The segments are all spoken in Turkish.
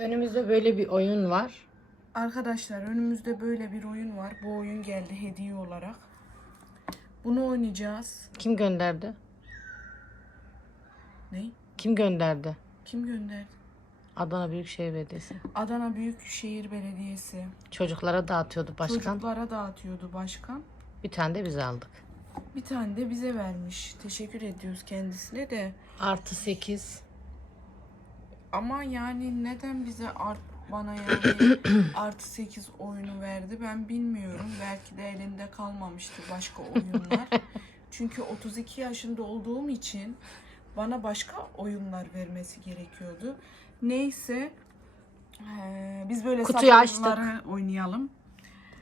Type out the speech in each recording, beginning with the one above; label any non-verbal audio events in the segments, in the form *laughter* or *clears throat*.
Önümüzde böyle bir oyun var. Arkadaşlar önümüzde böyle bir oyun var. Bu oyun geldi hediye olarak. Bunu oynayacağız. Kim gönderdi? Ne? Kim gönderdi? Kim gönderdi? Adana Büyükşehir Belediyesi. Adana Büyükşehir Belediyesi. Çocuklara dağıtıyordu başkan. Çocuklara dağıtıyordu başkan. Bir tane de biz aldık. Bir tane de bize vermiş. Teşekkür ediyoruz kendisine de. Artı 8. Ama yani neden bize art bana yani *clears throat* artı 8 oyunu verdi ben bilmiyorum. Belki de elinde kalmamıştır başka oyunlar. *laughs* Çünkü 32 yaşında olduğum için bana başka oyunlar vermesi gerekiyordu. Neyse eee, biz böyle Kutuyu açtık. saklanmaları oynayalım.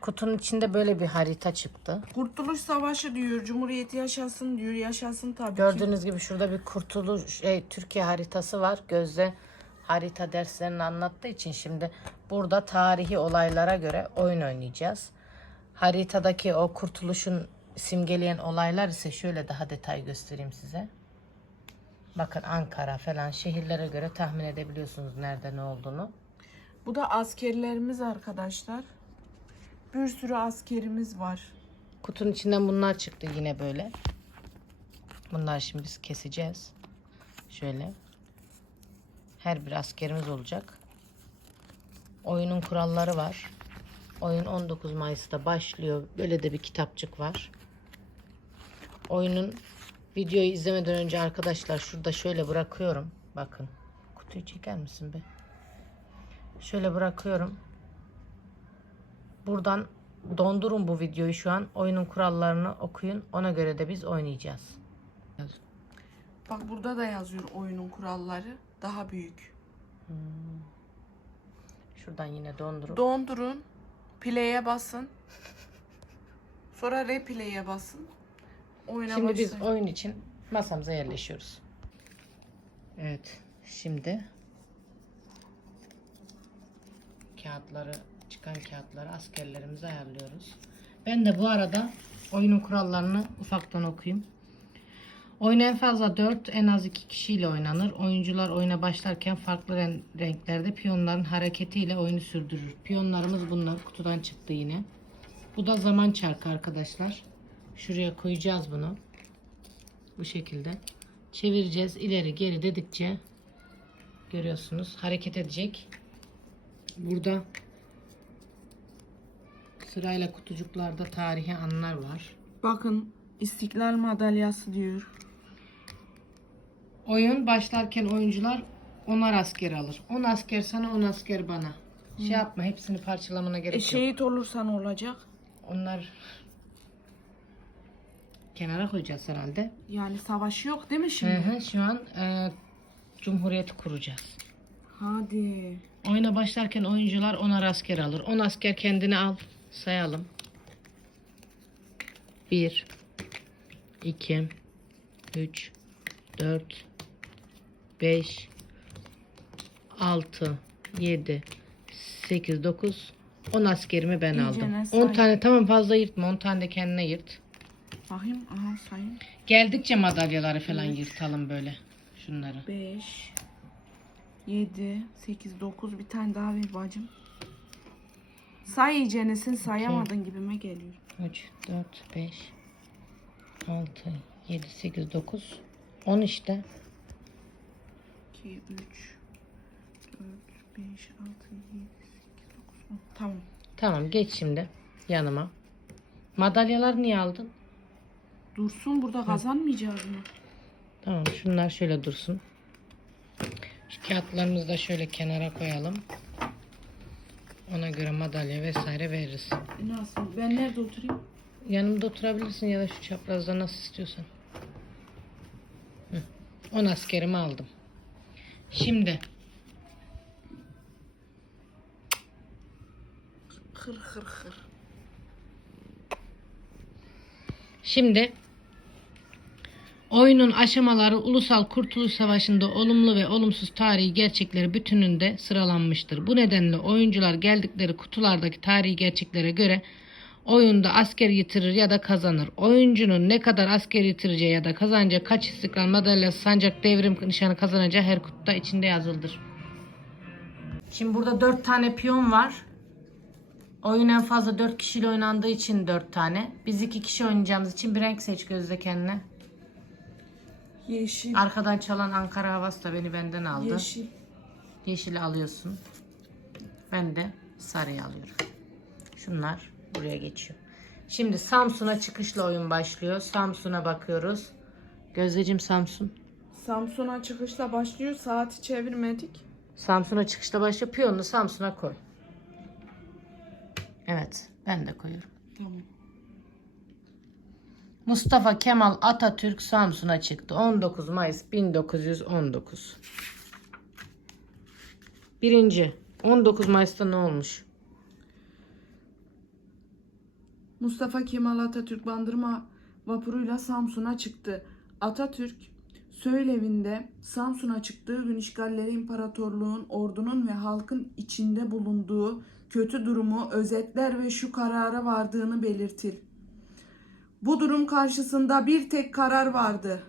Kutunun içinde böyle bir harita çıktı. Kurtuluş Savaşı diyor, Cumhuriyeti yaşasın diyor, yaşasın tabii ki. Gördüğünüz gibi şurada bir kurtuluş şey Türkiye haritası var. Gözde harita derslerini anlattığı için şimdi burada tarihi olaylara göre oyun oynayacağız. Haritadaki o kurtuluşun simgeleyen olaylar ise şöyle daha detay göstereyim size. Bakın Ankara falan şehirlere göre tahmin edebiliyorsunuz nerede ne olduğunu. Bu da askerlerimiz arkadaşlar. Bir sürü askerimiz var. Kutunun içinden bunlar çıktı yine böyle. Bunlar şimdi biz keseceğiz. Şöyle. Her bir askerimiz olacak. Oyunun kuralları var. Oyun 19 Mayıs'ta başlıyor. Böyle de bir kitapçık var. Oyunun videoyu izlemeden önce arkadaşlar şurada şöyle bırakıyorum. Bakın. Kutuyu çeker misin be? Şöyle bırakıyorum. Buradan dondurun bu videoyu şu an. Oyunun kurallarını okuyun. Ona göre de biz oynayacağız. Bak burada da yazıyor oyunun kuralları. Daha büyük. Şuradan yine dondurup. Dondurun. Play'e basın. Sonra replay'e basın. Oyuna Şimdi biz başlayın. oyun için masamıza yerleşiyoruz. Evet. Şimdi kağıtları çıkan kağıtları askerlerimize ayarlıyoruz. Ben de bu arada oyunun kurallarını ufaktan okuyayım. Oyun en fazla 4 en az 2 kişiyle oynanır. Oyuncular oyuna başlarken farklı ren- renklerde piyonların hareketiyle oyunu sürdürür. Piyonlarımız bunlar. Kutudan çıktı yine. Bu da zaman çarkı arkadaşlar. Şuraya koyacağız bunu. Bu şekilde. Çevireceğiz. ileri geri dedikçe görüyorsunuz hareket edecek. Burada sırayla kutucuklarda tarihi anlar var. Bakın İstiklal madalyası diyor. Oyun başlarken oyuncular 10'ar asker alır. 10 asker sana 10 asker bana. Şey yapma hepsini parçalamana gerek E, yok. şehit olursan olacak. Onlar kenara koyacağız herhalde. Yani savaş yok değil mi Hı şimdi? hı, şu an e, cumhuriyeti kuracağız. Hadi. Oyuna başlarken oyuncular 10'ar asker alır. 10 asker kendini al. Sayalım. 1 2 3 4 5 6 7 8 9 10 askerimi ben İyice aldım. ne 10 say- tane tamam fazla yırtma. 10 tane de kendine yırt. Bakayım. Aha sayın. Geldikçe madalyaları falan yırtalım böyle. Şunları. 5 7 8 9 bir tane daha ver bacım. Say iyicenesin sayamadın gibime geliyor. 3, 4, 5, 6, 7, 8, 9, 10 işte. 2 3 4 5 6 7 8 9 10. Tamam. Tamam geç şimdi yanıma. Madalyalar niye aldın? Dursun burada kazanmayacağız mı? Tamam şunlar şöyle dursun. Şu kağıtlarımızı da şöyle kenara koyalım. Ona göre madalya vesaire veririz. Nasıl? Ben nerede oturayım? Yanımda oturabilirsin ya da şu çaprazda nasıl istiyorsan. Hı. 10 askerimi aldım. Şimdi Hır hır hır. Şimdi oyunun aşamaları Ulusal Kurtuluş Savaşı'nda olumlu ve olumsuz tarihi gerçekleri bütününde sıralanmıştır. Bu nedenle oyuncular geldikleri kutulardaki tarihi gerçeklere göre oyunda asker yitirir ya da kazanır. Oyuncunun ne kadar asker yitireceği ya da kazanacağı kaç istiklal madalyası sancak devrim nişanı kazanacağı her kutuda içinde yazılıdır. Şimdi burada 4 tane piyon var. Oyun en fazla 4 kişiyle oynandığı için 4 tane. Biz 2 kişi oynayacağımız için bir renk seç Gözde kendine. Yeşil. Arkadan çalan Ankara havası da beni benden aldı. Yeşil. Yeşili alıyorsun. Ben de sarıyı alıyorum. Şunlar buraya geçiyor. Şimdi Samsun'a çıkışla oyun başlıyor. Samsun'a bakıyoruz. Gözdeciğim Samsun. Samsun'a çıkışla başlıyor. Saati çevirmedik. Samsun'a çıkışla başlıyor. Piyonunu Samsun'a koy. Evet. Ben de koyuyorum. Tamam. Mustafa Kemal Atatürk Samsun'a çıktı. 19 Mayıs 1919. Birinci. 19 Mayıs'ta ne olmuş? Mustafa Kemal Atatürk bandırma vapuruyla Samsun'a çıktı. Atatürk Söylevinde Samsun'a çıktığı gün işgalleri imparatorluğun, ordunun ve halkın içinde bulunduğu kötü durumu özetler ve şu karara vardığını belirtir. Bu durum karşısında bir tek karar vardı.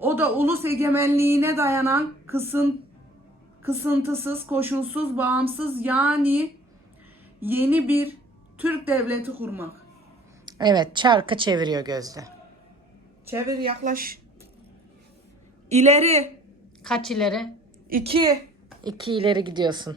O da ulus egemenliğine dayanan kısın, kısıntısız, koşulsuz, bağımsız yani yeni bir Türk devleti kurmak. Evet çarkı çeviriyor Gözde. Çevir yaklaş. İleri. Kaç ileri? İki. İki ileri gidiyorsun.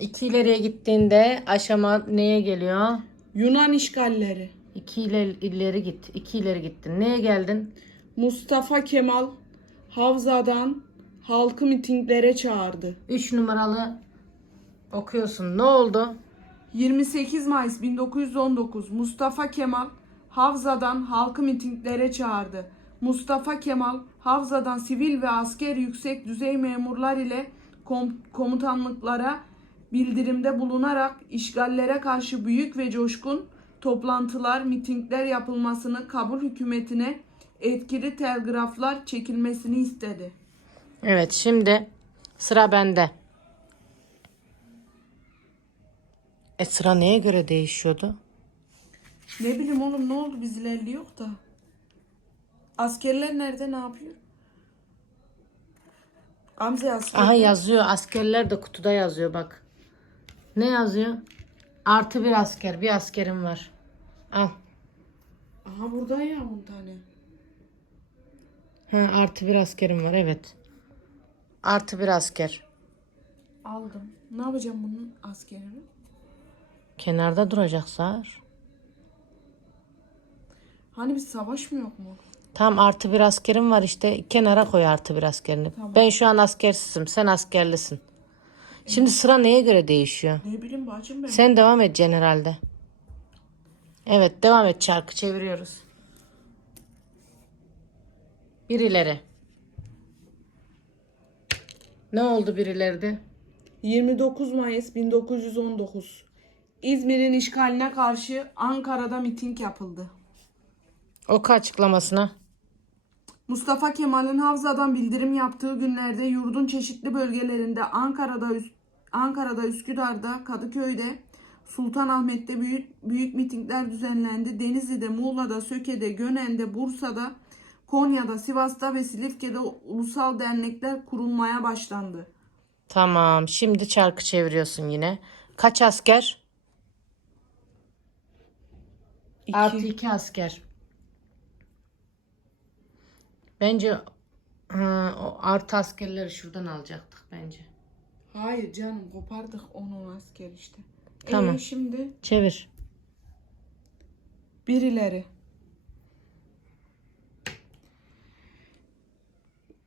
İki ileriye gittiğinde aşama neye geliyor? Yunan işgalleri. İki ileri, ileri git. İki ileri gittin. Neye geldin? Mustafa Kemal Havza'dan halkı mitinglere çağırdı. Üç numaralı okuyorsun. Ne oldu? 28 Mayıs 1919 Mustafa Kemal Havza'dan halkı mitinglere çağırdı. Mustafa Kemal Havza'dan sivil ve asker yüksek düzey memurlar ile kom- komutanlıklara bildirimde bulunarak işgallere karşı büyük ve coşkun toplantılar, mitingler yapılmasını kabul hükümetine etkili telgraflar çekilmesini istedi. Evet şimdi sıra bende. E sıra neye göre değişiyordu? Ne bileyim oğlum ne oldu biz ilerliyor da. Askerler nerede ne yapıyor? Gamze asker. Aha yazıyor. Askerler de kutuda yazıyor bak. Ne yazıyor? Artı bir asker. Bir askerim var. Al. Aha burada ya 10 tane. Ha, artı bir askerim var evet. Artı bir asker. Aldım. Ne yapacağım bunun askerini? Kenarda duracak Sağır. Hani bir savaş mı yok mu? Tam artı bir askerim var işte. Kenara koy artı bir askerini. Ben şu an askersizim. Sen askerlisin. Şimdi sıra neye göre değişiyor? Ne bileyim bacım ben. Sen devam edeceksin herhalde. Evet devam et çarkı çeviriyoruz. Bir ileri. Ne oldu bir ileride? 29 Mayıs 1919. İzmir'in işgaline karşı Ankara'da miting yapıldı. Oku açıklamasına. Mustafa Kemal'in Havza'dan bildirim yaptığı günlerde yurdun çeşitli bölgelerinde Ankara'da, Ankara'da, Üsküdar'da, Kadıköy'de, Sultanahmet'te büyük, büyük mitingler düzenlendi. Denizli'de, Muğla'da, Söke'de, Gönen'de, Bursa'da, Konya'da, Sivas'ta ve Silifke'de ulusal dernekler kurulmaya başlandı. Tamam şimdi çarkı çeviriyorsun yine. Kaç asker? İki. Artı iki asker. Bence ha, o artı askerleri şuradan alacaktık bence. Hayır canım kopardık onun asker işte. Tamam. Ee, şimdi Çevir. birileri.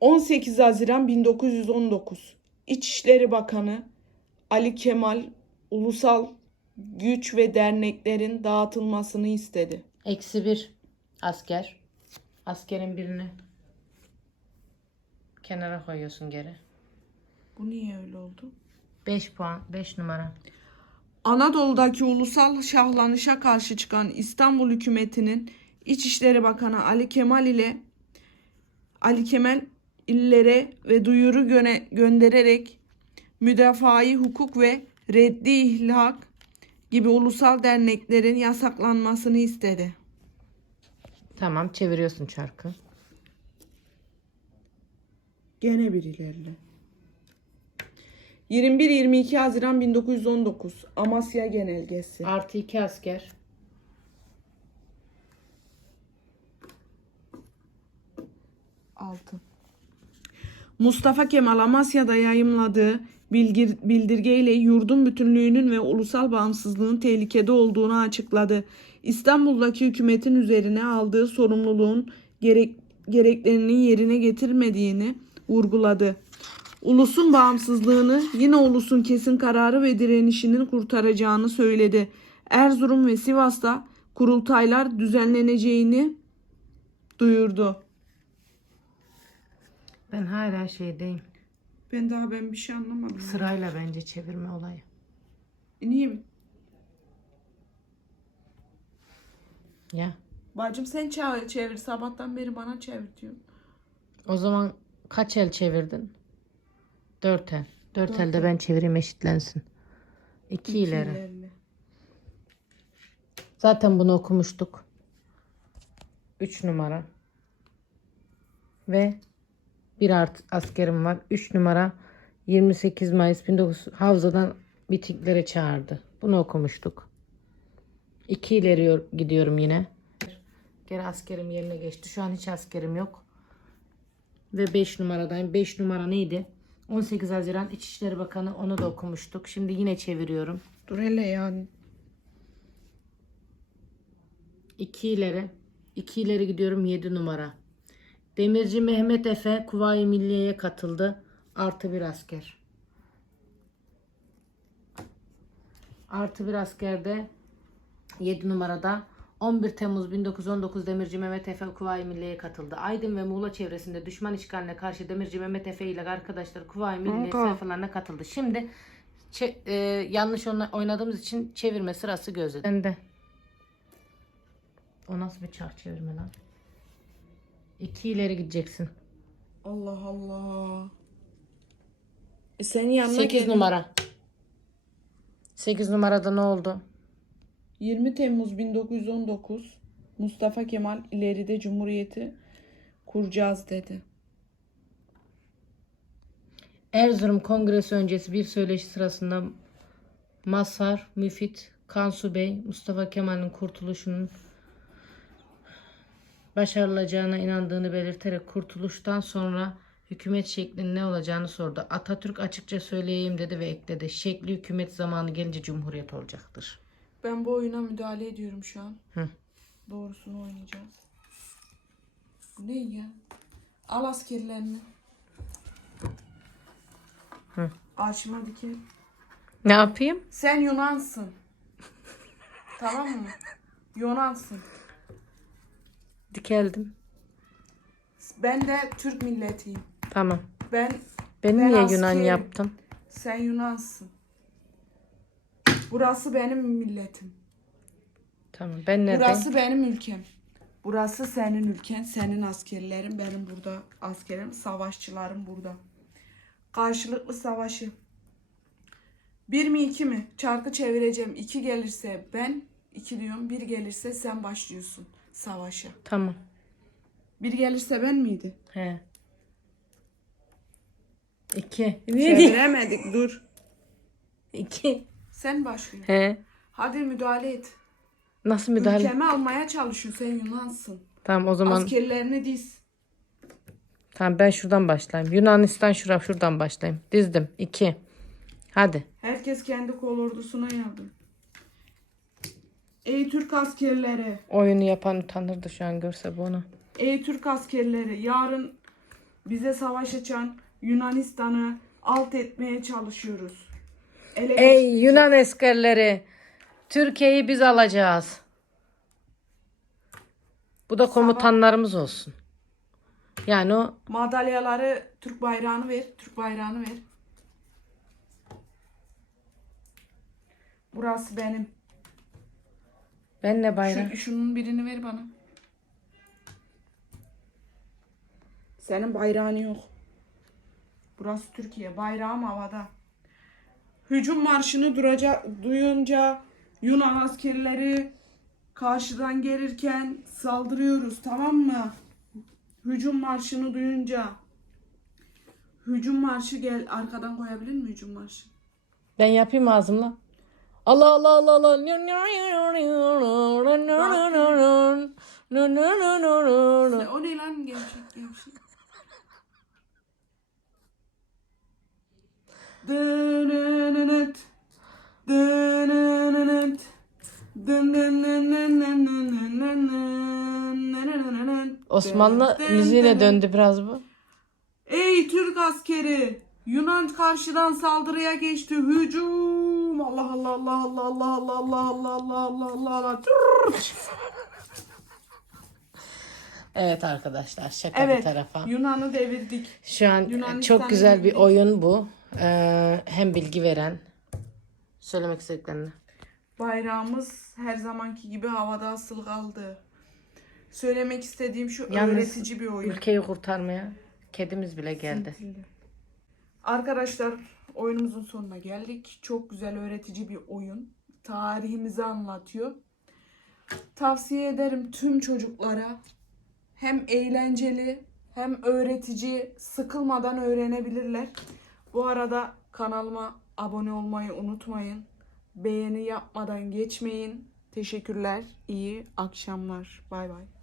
18 Haziran 1919 İçişleri Bakanı Ali Kemal ulusal güç ve derneklerin dağıtılmasını istedi. Eksi bir asker. Askerin birini kenara koyuyorsun geri. Bu niye öyle oldu? 5 puan. 5 numara. Anadolu'daki ulusal şahlanışa karşı çıkan İstanbul hükümetinin İçişleri Bakanı Ali Kemal ile Ali Kemal illere ve duyuru göne, göndererek müdafai hukuk ve reddi ihlak gibi ulusal derneklerin yasaklanmasını istedi. Tamam çeviriyorsun çarkı. Gene bir ilerle. 21-22 Haziran 1919 Amasya Genelgesi. Artı 2 asker. Altı. Mustafa Kemal Amasya'da yayımladığı bilgir, bildirgeyle yurdun bütünlüğünün ve ulusal bağımsızlığın tehlikede olduğunu açıkladı. İstanbul'daki hükümetin üzerine aldığı sorumluluğun gerek, gereklerini yerine getirmediğini vurguladı. Ulusun bağımsızlığını yine ulusun kesin kararı ve direnişinin kurtaracağını söyledi. Erzurum ve Sivas'ta kurultaylar düzenleneceğini duyurdu. Ben hala şeydeyim. Ben daha ben bir şey anlamadım. Sırayla bence çevirme olayı. E niye? Ya. Bacım sen çevir, çevir. Sabahtan beri bana çevir diyorsun. O zaman kaç el çevirdin? Dört el. Dört, Dört elde el. ben çevireyim eşitlensin. İki, ileri. İkilerle. Zaten bunu okumuştuk. Üç numara. Ve bir art askerim var. Üç numara 28 Mayıs 19 Havza'dan bitiklere çağırdı. Bunu okumuştuk. İki ileri yor- gidiyorum yine. Geri askerim yerine geçti. Şu an hiç askerim yok. Ve 5 numaradayım. 5 numara neydi? 18 Haziran İçişleri Bakanı onu da okumuştuk. Şimdi yine çeviriyorum. Dur hele yani. 2 ileri. 2 ileri gidiyorum 7 numara. Demirci Mehmet Efe Kuvayi Milliye'ye katıldı. Artı bir asker. Artı bir askerde 7 numarada 11 Temmuz 1919 Demirci Mehmet Efe Kuvayi Milliye'ye katıldı. Aydın ve Muğla çevresinde düşman işgaline karşı Demirci Mehmet Efe ile arkadaşları Kuvayi Milliye sayfalarına katıldı. Şimdi e, yanlış oyna- oynadığımız için çevirme sırası gözde. Sende. O nasıl bir çark çevirme lan? İki ileri gideceksin. Allah Allah. E senin yanına 8 geldim. numara. 8 numarada ne oldu? 20 Temmuz 1919 Mustafa Kemal ileride Cumhuriyeti kuracağız dedi. Erzurum Kongresi öncesi bir söyleşi sırasında Mazhar, Müfit, Kansu Bey, Mustafa Kemal'in kurtuluşunun başarılacağına inandığını belirterek kurtuluştan sonra hükümet şeklinin ne olacağını sordu. Atatürk açıkça söyleyeyim dedi ve ekledi. Şekli hükümet zamanı gelince cumhuriyet olacaktır. Ben bu oyuna müdahale ediyorum şu an. Hı. Doğrusunu oynayacağız. Bu ne ya? Al askerlerini. Hı. Ağaçıma dikin. Ne yapayım? Sen Yunansın. tamam mı? Yunansın. Dikeldim. Ben de Türk milletiyim. Tamam. Ben Beni Ben niye Yunan askerim. yaptın? sen Yunansın. Burası benim milletim. Tamam. Ben neredeyim? Burası benim ülkem. Burası senin ülken, senin askerlerin, benim burada askerim, savaşçılarım burada. Karşılıklı savaşı. Bir mi iki mi? Çarkı çevireceğim. İki gelirse ben, iki diyorum. Bir gelirse sen başlıyorsun savaşa. Tamam. Bir gelirse ben miydi? He. İki. Çeviremedik *laughs* dur. İki. Sen başlıyorsun. He. Hadi müdahale et. Nasıl müdahale? Ülkemi almaya çalışıyorsun. Sen Yunansın. Tamam o zaman Askerlerini diz. tamam ben şuradan başlayayım. Yunanistan şura şuradan başlayayım. Dizdim. İki. Hadi. Herkes kendi kol ordusuna yardım. Ey Türk askerleri, Oyunu yapan utanırdı şu an görse bunu. ey Türk askerleri, yarın bize savaş açan Yunanistan'ı alt etmeye çalışıyoruz. Ele Ey. Yunan askerleri. Türkiye'yi biz alacağız. Bu da komutanlarımız olsun. Yani o Madalyaları, Türk bayrağını ver, Türk bayrağını ver. Burası benim. Benle bayram. Şu, şunun birini ver bana. Senin bayrağın yok. Burası Türkiye. Bayrağım havada. Hücum marşını duracak, duyunca Yunan askerleri karşıdan gelirken saldırıyoruz tamam mı? Hücum marşını duyunca. Hücum marşı gel arkadan koyabilir mi hücum marşı? Ben yapayım ağzımla. Allah Allah Allah Allah. O ne lan gevşek gevşek. Dönönönet. Dönönönet. Osmanlı müziğine döndü biraz bu. Ey Türk askeri! Yunan karşıdan saldırıya geçti. Hücum! Allah Allah Allah Allah Allah Allah Allah Allah Allah Allah Allah Allah. Evet arkadaşlar şaka bir Evet. tarafa. Yunan'ı devirdik. Şu an Yunanistan'ı çok güzel bir oyun bu. Ee, hem bilgi veren. Söylemek istediklerini. Bayrağımız her zamanki gibi havada asılı kaldı. Söylemek istediğim şu Yalnız öğretici bir oyun. Ülkeyi kurtarmaya kedimiz bile geldi. Arkadaşlar oyunumuzun sonuna geldik. Çok güzel öğretici bir oyun. Tarihimizi anlatıyor. Tavsiye ederim tüm çocuklara. Hem eğlenceli hem öğretici sıkılmadan öğrenebilirler. Bu arada kanalıma abone olmayı unutmayın. Beğeni yapmadan geçmeyin. Teşekkürler. İyi akşamlar. Bay bay.